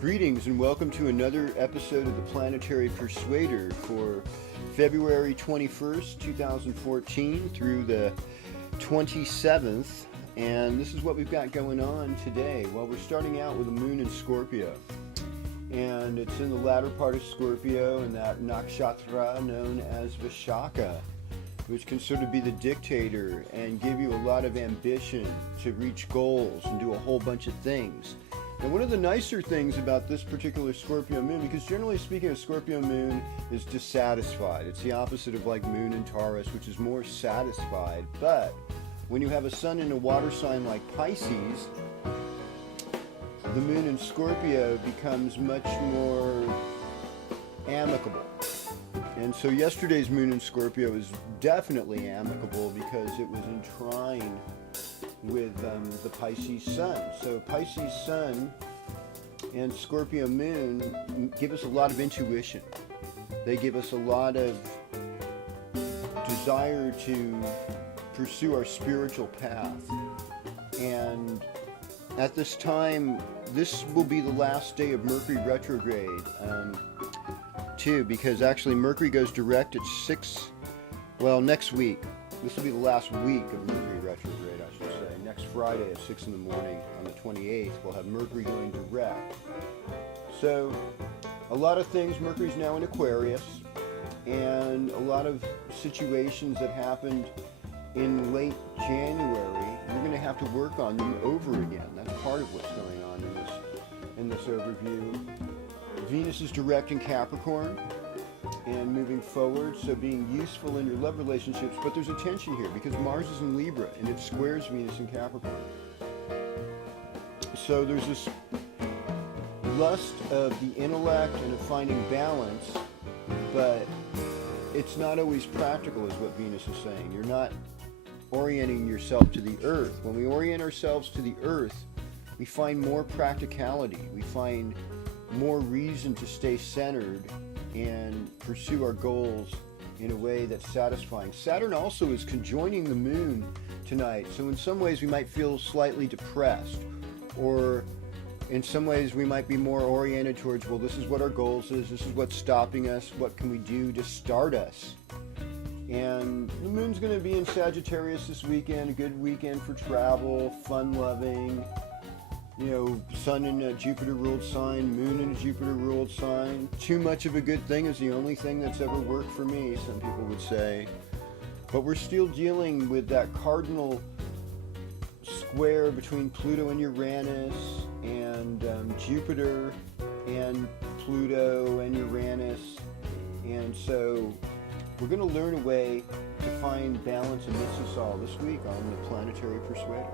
Greetings and welcome to another episode of the Planetary Persuader for February 21st, 2014 through the 27th. And this is what we've got going on today. Well, we're starting out with a moon in Scorpio. And it's in the latter part of Scorpio in that nakshatra known as Vishaka, which can sort of be the dictator and give you a lot of ambition to reach goals and do a whole bunch of things. And one of the nicer things about this particular Scorpio moon, because generally speaking a Scorpio moon is dissatisfied. It's the opposite of like moon in Taurus, which is more satisfied. But when you have a sun in a water sign like Pisces, the moon in Scorpio becomes much more amicable. And so yesterday's moon in Scorpio is definitely amicable because it was enshrined with the Pisces sun. So Pisces sun and Scorpio moon give us a lot of intuition. They give us a lot of desire to pursue our spiritual path. And at this time, this will be the last day of Mercury retrograde too, because actually Mercury goes direct at next week. This will be the last week of Mercury retrograde, I should say. Next Friday at 6 in the morning on the 28th, we'll have Mercury going direct. So, a lot of things, Mercury's now in Aquarius, and a lot of situations that happened in late January, we're going to have to work on them over again. That's part of what's going on in this overview. Venus is direct in Capricorn and moving forward, so being useful in your love relationships, but there's a tension here because Mars is in Libra and it squares Venus in Capricorn. So there's this lust of the intellect and of finding balance, but it's not always practical is what Venus is saying. You're not orienting yourself to the earth. When we orient ourselves to the earth, we find more practicality. We find more reason to stay centered and pursue our goals in a way that's satisfying. Saturn also is conjoining the moon tonight, so in some ways we might feel slightly depressed, or in some ways we might be more oriented towards, well, this is what our goals is, this is what's stopping us, what can we do to start us. And the moon's going to be in Sagittarius this weekend, a good weekend for travel, fun-loving. Sun in a Jupiter-ruled sign, moon in a Jupiter-ruled sign. Too much of a good thing is the only thing that's ever worked for me, some people would say. But we're still dealing with that cardinal square between Pluto and Uranus, and Jupiter and Pluto and Uranus. And so we're going to learn a way to find balance amidst us all this week on the Planetary Persuader.